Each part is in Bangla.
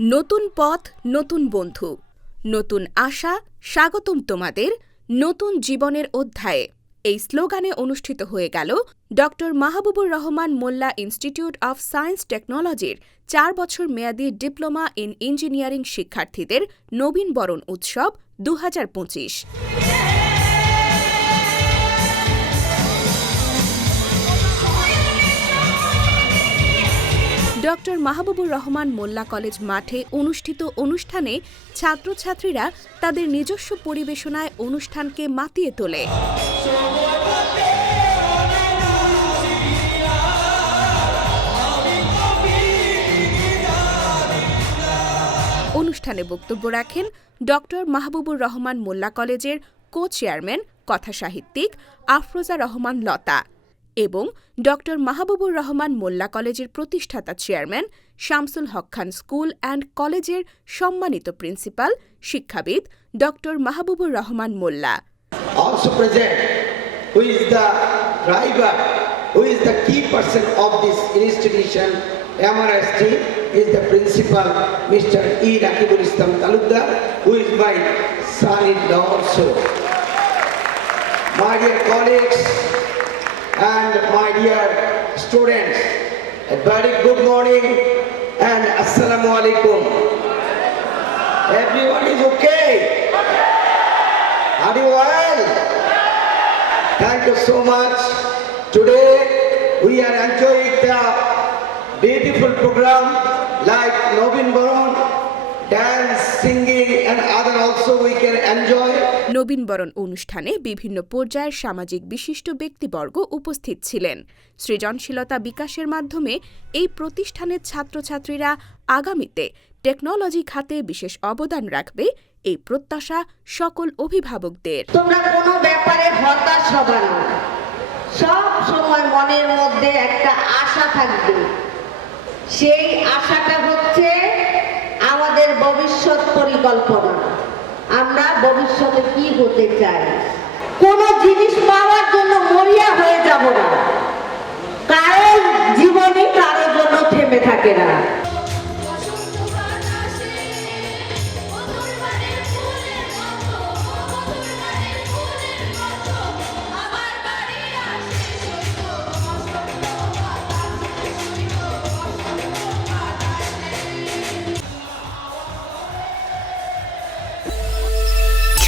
নতুন পথ, নতুন বন্ধু। নতুন আশা, স্বাগতম তোমাদের নতুন জীবনের অধ্যায়ে। এই স্লোগানে অনুষ্ঠিত হয়ে গেল ড Mahbubur Rahman Molla institute of science টেকনোলজির চার বছর মেয়াদী ডিপ্লোমা ইন ইঞ্জিনিয়ারিং শিক্ষার্থীদের নবীনবরণ উৎসব দু হাজার পঁচিশ। ডক্টর মাহবুবুর রহমান মোল্লা কলেজ মাঠে অনুষ্ঠিত অনুষ্ঠানে ছাত্রছাত্রীরা তাদের নিজস্ব পরিবেশনায় অনুষ্ঠানকে মাতিয়ে তোলে। অনুষ্ঠানে বক্তব্য রাখেন ডক্টর মাহবুবুর রহমান মোল্লা কলেজের কো চেয়ারম্যান কথাসাহিত্যিক আফরোজা রহমান লতা। এবং ড মাহবুবুর রহমান মোল্লা কলেজের প্রতিষ্ঠাতা chairman Shamsul Haque Khan school and কলেজের সম্মানিত প্রিন্সিপাল শিক্ষাবিদ ড মাহবুবুর রহমান মোল্লা is the principal Mr. E. Rakibul Islam Taluddar, who is my son-in-law also. My dear colleagues, dear students a very good morning and assalamu alaikum everyone is okay Are you well? Thank you so much. Today we are enjoying the beautiful program like Novin Baron, dance, singing and other also we can enjoy. নবীনবরণ অনুষ্ঠানে বিভিন্ন পর্যায়ের সামাজিক বিশিষ্ট ব্যক্তিবর্গ উপস্থিত ছিলেন। সৃজনশীলতা বিকাশের মাধ্যমে এই প্রতিষ্ঠানের ছাত্রছাত্রীরা আগামীতে টেকনোলজি খাতে বিশেষ অবদান রাখবে এই প্রত্যাশা সকল অভিভাবকদের। তোমরা কোনো ব্যাপারে হতাশ হবে না। সব সময় মনের মধ্যে একটা আশা থাকবে। সেই আশাটা হচ্ছে আমাদের ভবিষ্যৎ পরিকল্পনা। ভবিষ্যতে কি হতে চায়? কোনো জিনিস পাওয়ার জন্য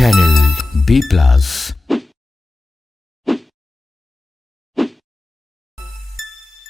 Channel B Plus